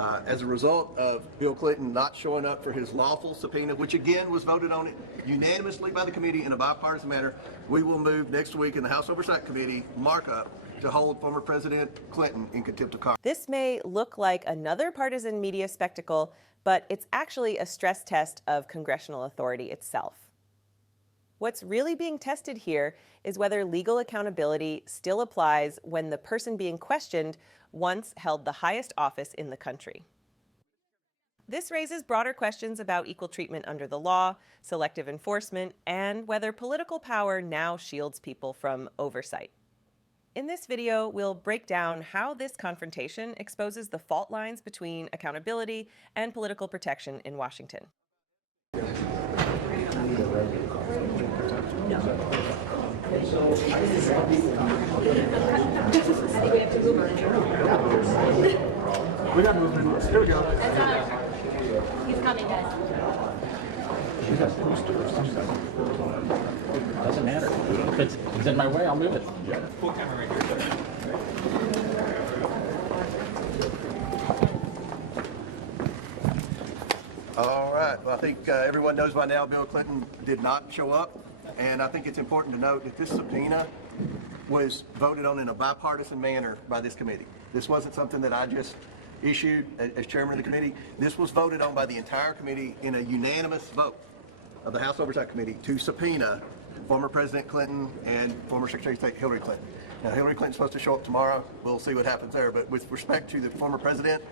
As a result of Bill Clinton not showing up for his lawful subpoena, which again was voted on unanimously by the committee in a bipartisan manner, we will move next week in the House Oversight Committee markup to hold former President Clinton in contempt of Congress. This may look like another partisan media spectacle, but it's actually a stress test of congressional authority itself. What's really being tested here is whether legal accountability still applies when the person being questioned once held the highest office in the country. This raises broader questions about equal treatment under the law, selective enforcement, and whether political power now shields people from oversight. In this video, we'll break down how this confrontation exposes the fault lines between accountability and political protection in Washington. We got movement. Here we go. He's coming, guys. Doesn't matter. If it's in my way, I'll move it. Full camera right here. All right. Well, I think everyone knows by now Bill Clinton did not show up. And I think it's important to note that this subpoena was voted on in a bipartisan manner by this committee. This wasn't something that I just issued as chairman of the committee. This was voted on by the entire committee in a unanimous vote of the House Oversight Committee to subpoena former President Clinton and former Secretary of State Hillary Clinton. Now, Hillary Clinton's supposed to show up tomorrow. We'll see what happens there. But with respect to the former president,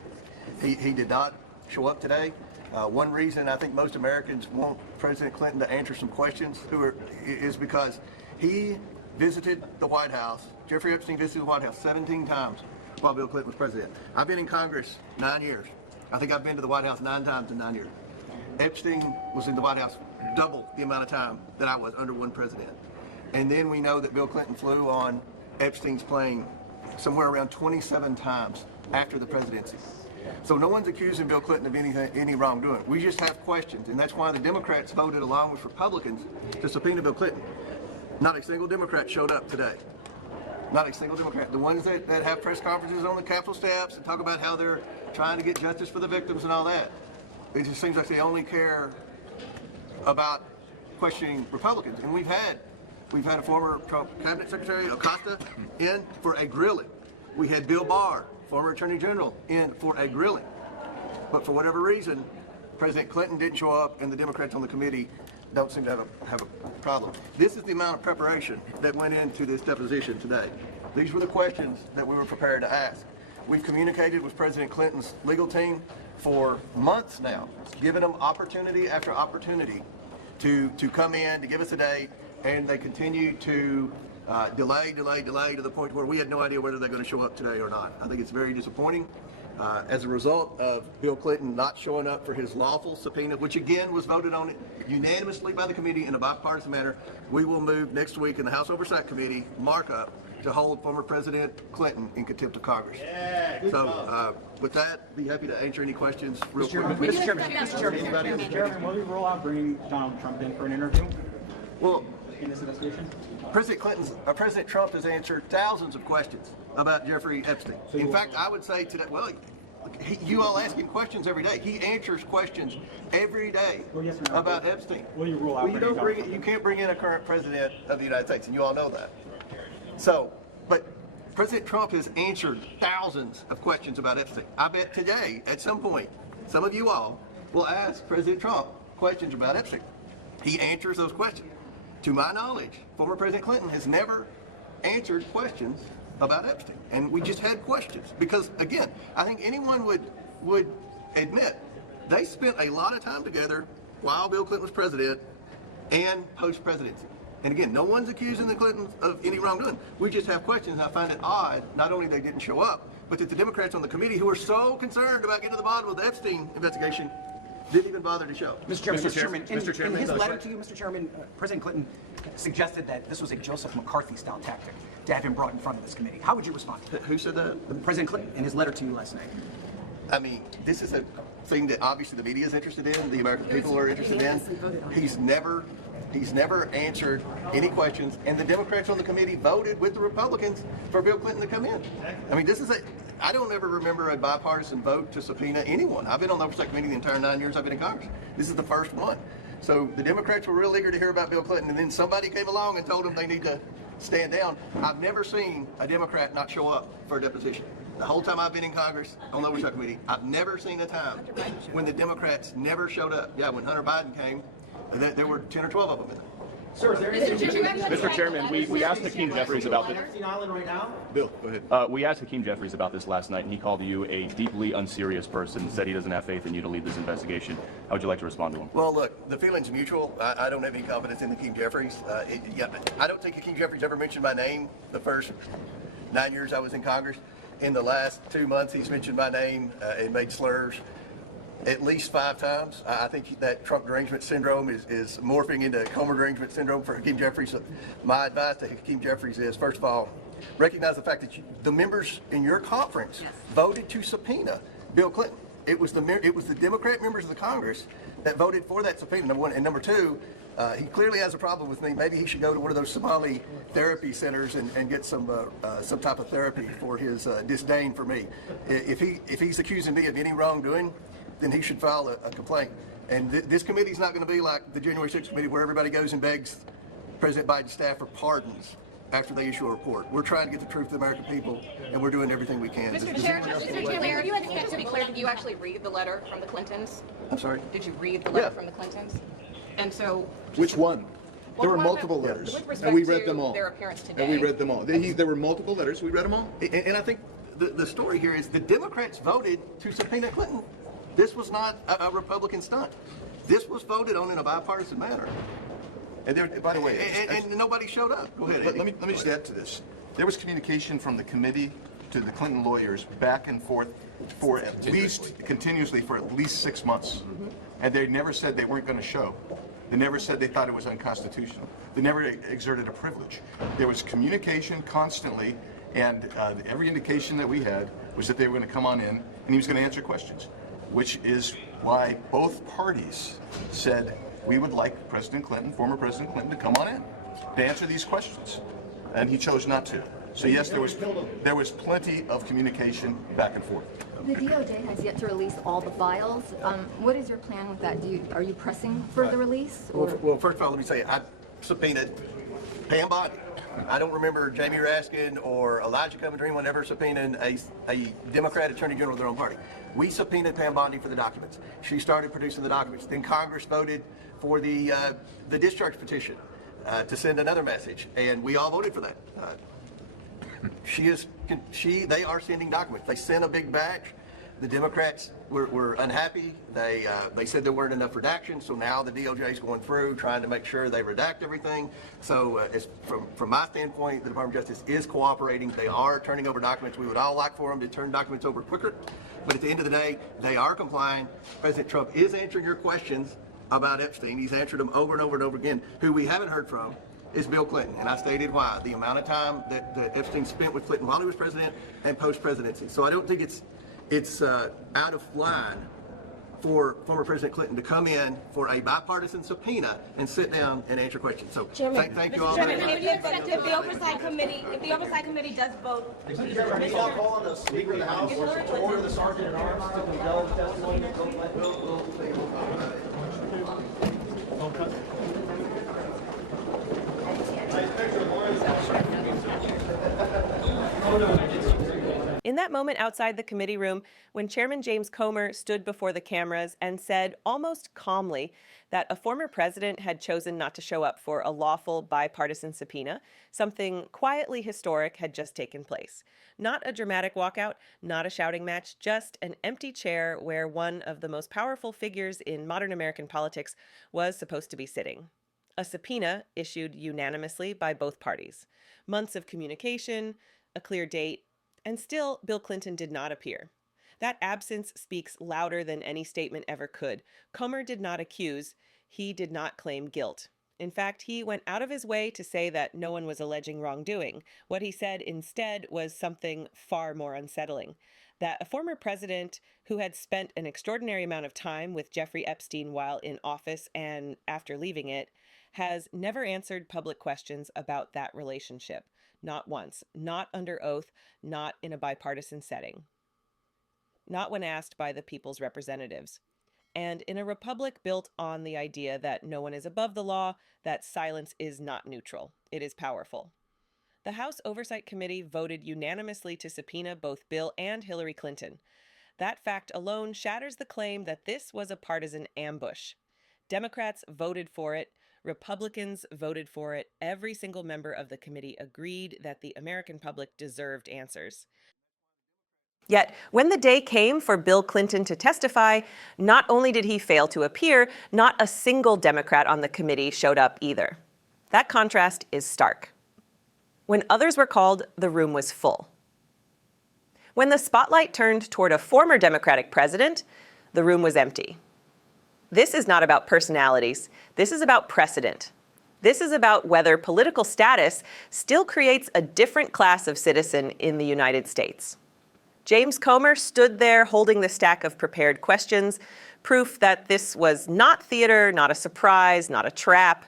he did not show up today. One reason I think most Americans want President Clinton to answer some questions is because he visited the White House. Jeffrey Epstein visited the White House 17 times while Bill Clinton was president. I've been in Congress 9 years. I think I've been to the White House 9 times in 9 years. Epstein was in the White House double the amount of time that I was under one president. And then we know that Bill Clinton flew on Epstein's plane somewhere around 27 times after the presidency. So no one's accusing Bill Clinton of any wrongdoing. We just have questions, and that's why the Democrats voted along with Republicans to subpoena Bill Clinton. Not a single Democrat showed up today. Not a single Democrat. The ones that have press conferences on the Capitol steps and talk about how they're trying to get justice for the victims and all that, it just seems like they only care about questioning Republicans. And we've had a former Trump cabinet secretary, Acosta, in for a grilling. We had Bill Barr, former Attorney General, in for a grilling. But for whatever reason, President Clinton didn't show up, and the Democrats on the committee don't seem to have a problem. This is the amount of preparation that went into this deposition today. These were the questions that we were prepared to ask. We've communicated with President Clinton's legal team for months now, giving them opportunity after opportunity to come in, to give us a date, and they continue to delay to the point where we had no idea whether they're going to show up today or not. I think it's very disappointing. As a result of Bill Clinton not showing up for his lawful subpoena, which again was voted on unanimously by the committee in a bipartisan manner, we will move next week in the House Oversight Committee markup to hold former President Clinton in contempt of Congress. Yeah, so with that, be happy to answer any questions real quick. Mr. Chairman, will you roll out bringing Donald Trump in for an interview? Well, in this investigation? President Trump has answered thousands of questions about Jeffrey Epstein. In fact, I would say today, well, you all ask him questions every day. He answers questions every day about Epstein. Will you rule out? Well, you can't bring in a current president of the United States, and you all know that. So, but President Trump has answered thousands of questions about Epstein. I bet today, at some point, some of you all will ask President Trump questions about Epstein. He answers those questions. To my knowledge, former President Clinton has never answered questions about Epstein. And we just had questions. Because, again, I think anyone would admit they spent a lot of time together while Bill Clinton was president and post-presidency. And again, no one's accusing the Clintons of any wrongdoing. We just have questions, and I find it odd, not only they didn't show up, but that the Democrats on the committee, who are so concerned about getting to the bottom of the Epstein investigation, didn't even bother to show. Mr. Chairman, in his letter to you, Mr. Chairman, President Clinton suggested that this was a Joseph McCarthy-style tactic to have him brought in front of this committee. How would you respond to that? Who said that? President Clinton, in his letter to you last night. I mean, this is a thing that obviously the media is interested in, the American people are interested in. He's never answered any questions, and the Democrats on the committee voted with the Republicans for Bill Clinton to come in. I mean, this is I don't ever remember a bipartisan vote to subpoena anyone. I've been on the Oversight Committee the entire 9 years I've been in Congress. This is the first one. So the Democrats were real eager to hear about Bill Clinton, and then somebody came along and told them they need to stand down. I've never seen a Democrat not show up for a deposition. The whole time I've been in Congress on the Oversight Committee, I've never seen a time when the Democrats never showed up. Yeah, when Hunter Biden came, there were 10 or 12 of them in there. Sir, is there Mr. Chairman, we asked Hakeem Jeffries about this. Epstein Island right now? Bill, go ahead. We asked Hakeem Jeffries about this last night, and he called you a deeply unserious person, said he doesn't have faith in you to lead this investigation. How would you like to respond to him? Well, look, the feeling's mutual. I don't have any confidence in Hakeem Jeffries. I don't think Hakeem Jeffries ever mentioned my name the first 9 years I was in Congress. In the last 2 months, he's mentioned my name and made slurs at least 5 times. I think that Trump derangement syndrome is morphing into Comer derangement syndrome for Hakeem Jeffries. So my advice to Hakeem Jeffries is, first of all, recognize the fact that the members in your conference voted to subpoena Bill Clinton. It was the Democrat members of the Congress that voted for that subpoena, number one. And number two, he clearly has a problem with me. Maybe he should go to one of those Somali therapy centers and get some type of therapy for his disdain for me. If he's accusing me of any wrongdoing, then he should file a complaint. And this committee's not going to be like the January 6th committee where everybody goes and begs President Biden's staff for pardons after they issue a report. We're trying to get the truth to the American people, and we're doing everything we can. Mr. Chairman, you had to be clear, did you actually read the letter from the Clintons? I'm sorry? Did you read the letter from the Clintons? And so... Which one? There were one multiple with letters, respect and we read to them all. their appearance today. And we read them all. There were multiple letters. We read them all. And I think the story here is the Democrats voted to subpoena Clinton. This was not a Republican stunt. This was voted on in a bipartisan manner. And there, by the way, And nobody showed up. Go ahead, let Andy. me just add to this. There was communication from the committee to the Clinton lawyers back and forth for at least continuously for at least 6 months, and they never said they weren't going to show. They never said they thought it was unconstitutional. They never exerted a privilege. There was communication constantly, and every indication that we had was that they were going to come on in and he was going to answer questions, which is why both parties said we would like President Clinton, former President Clinton, to come on in to answer these questions, and he chose not to. So yes, there was plenty of communication back and forth. The DOJ has yet to release all the files. What is your plan with that? Are you pressing for the release? Or? Well, first of all, let me say, I subpoenaed Pam Bondi. I don't remember Jamie Raskin or Elijah Cummings or anyone ever subpoenaing a Democrat attorney general of their own party. We subpoenaed Pam Bondi for the documents. She started producing the documents. Then Congress voted for the discharge petition to send another message, and we all voted for that. They are sending documents. They sent a big batch. The Democrats were unhappy. They said there weren't enough redactions, so now the DOJ is going through trying to make sure they redact everything. So from my standpoint, the Department of Justice is cooperating. They are turning over documents. We would all like for them to turn documents over quicker, but at the end of the day, they are complying. President Trump is answering your questions about Epstein. He's answered them over and over and over again. Who we haven't heard from is Bill Clinton, and I stated why. The amount of time that Epstein spent with Clinton while he was president and post-presidency. So I don't think it's out of line for former President Clinton to come in for a bipartisan subpoena and sit down and answer questions. So thank you all very much. If the Oversight Committee does vote, Mr. Chairman, can you all call on the Speaker of the House to order the Sergeant at Arms to compel the testimony of Bill Clinton? In that moment outside the committee room, when Chairman James Comer stood before the cameras and said almost calmly that a former president had chosen not to show up for a lawful bipartisan subpoena, something quietly historic had just taken place. Not a dramatic walkout, not a shouting match, just an empty chair where one of the most powerful figures in modern American politics was supposed to be sitting. A subpoena issued unanimously by both parties. Months of communication, a clear date, and still, Bill Clinton did not appear. That absence speaks louder than any statement ever could. Comer did not accuse. He did not claim guilt. In fact, he went out of his way to say that no one was alleging wrongdoing. What he said instead was something far more unsettling. That a former president who had spent an extraordinary amount of time with Jeffrey Epstein while in office and after leaving it has never answered public questions about that relationship. Not once, not under oath, not in a bipartisan setting. Not when asked by the people's representatives. And in a republic built on the idea that no one is above the law, that silence is not neutral. It is powerful. The House Oversight Committee voted unanimously to subpoena both Bill and Hillary Clinton. That fact alone shatters the claim that this was a partisan ambush. Democrats voted for it. Republicans voted for it. Every single member of the committee agreed that the American public deserved answers. Yet, when the day came for Bill Clinton to testify, not only did he fail to appear, not a single Democrat on the committee showed up either. That contrast is stark. When others were called, the room was full. When the spotlight turned toward a former Democratic president, the room was empty. This is not about personalities. This is about precedent. This is about whether political status still creates a different class of citizen in the United States. James Comer stood there holding the stack of prepared questions, proof that this was not theater, not a surprise, not a trap.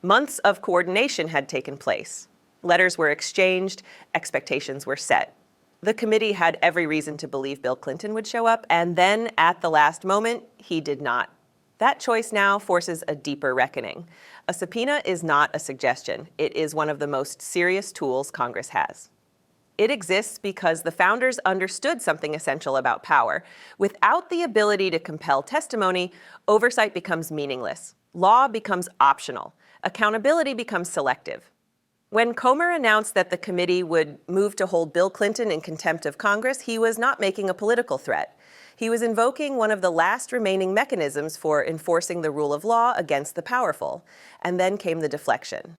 Months of coordination had taken place. Letters were exchanged, expectations were set. The committee had every reason to believe Bill Clinton would show up, and then at the last moment, he did not. That choice now forces a deeper reckoning. A subpoena is not a suggestion. It is one of the most serious tools Congress has. It exists because the founders understood something essential about power. Without the ability to compel testimony, oversight becomes meaningless. Law becomes optional. Accountability becomes selective. When Comer announced that the committee would move to hold Bill Clinton in contempt of Congress, he was not making a political threat. He was invoking one of the last remaining mechanisms for enforcing the rule of law against the powerful. And then came the deflection.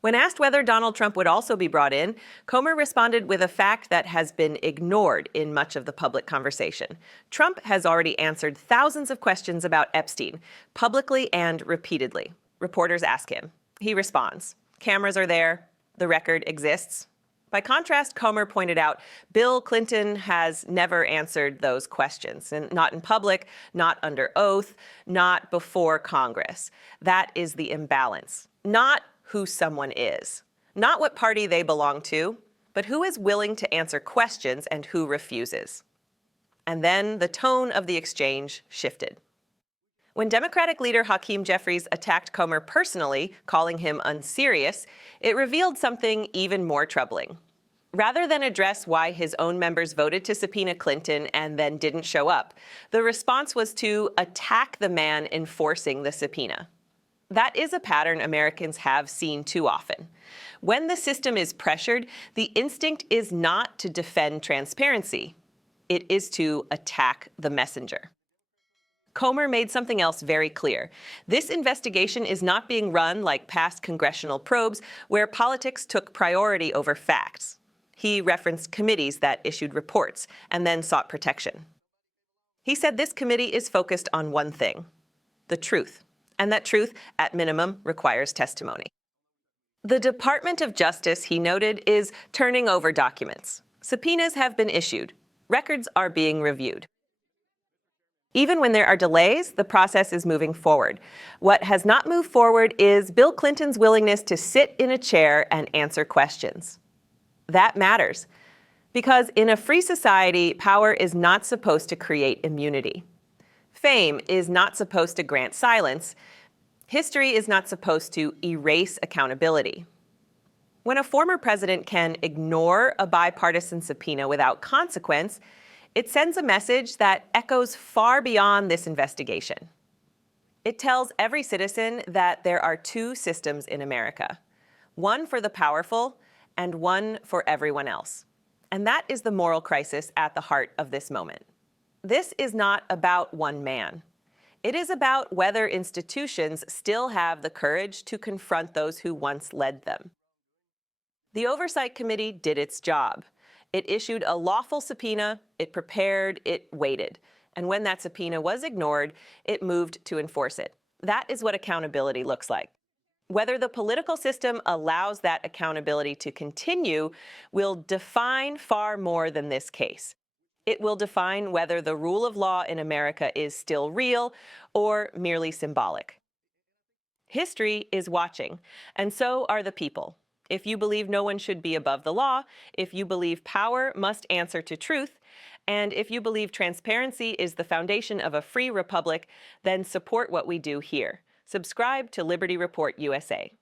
When asked whether Donald Trump would also be brought in, Comer responded with a fact that has been ignored in much of the public conversation. Trump has already answered thousands of questions about Epstein, publicly and repeatedly. Reporters ask him. He responds. Cameras are there. The record exists. By contrast, Comer pointed out, Bill Clinton has never answered those questions, and not in public, not under oath, not before Congress. That is the imbalance. Not who someone is, not what party they belong to, but who is willing to answer questions and who refuses. And then the tone of the exchange shifted. When Democratic leader Hakeem Jeffries attacked Comer personally, calling him unserious, it revealed something even more troubling. Rather than address why his own members voted to subpoena Clinton and then didn't show up, the response was to attack the man enforcing the subpoena. That is a pattern Americans have seen too often. When the system is pressured, the instinct is not to defend transparency. It is to attack the messenger. Comer made something else very clear. This investigation is not being run like past congressional probes where politics took priority over facts. He referenced committees that issued reports and then sought protection. He said this committee is focused on one thing, the truth. And that truth, at minimum, requires testimony. The Department of Justice, he noted, is turning over documents. Subpoenas have been issued. Records are being reviewed. Even when there are delays, the process is moving forward. What has not moved forward is Bill Clinton's willingness to sit in a chair and answer questions. That matters, because in a free society, power is not supposed to create immunity. Fame is not supposed to grant silence. History is not supposed to erase accountability. When a former president can ignore a bipartisan subpoena without consequence, it sends a message that echoes far beyond this investigation. It tells every citizen that there are two systems in America, one for the powerful and one for everyone else. And that is the moral crisis at the heart of this moment. This is not about one man. It is about whether institutions still have the courage to confront those who once led them. The Oversight Committee did its job. It issued a lawful subpoena, it prepared, it waited. And when that subpoena was ignored, it moved to enforce it. That is what accountability looks like. Whether the political system allows that accountability to continue will define far more than this case. It will define whether the rule of law in America is still real or merely symbolic. History is watching, and so are the people. If you believe no one should be above the law, if you believe power must answer to truth, and if you believe transparency is the foundation of a free republic, then support what we do here. Subscribe to Liberty Report USA.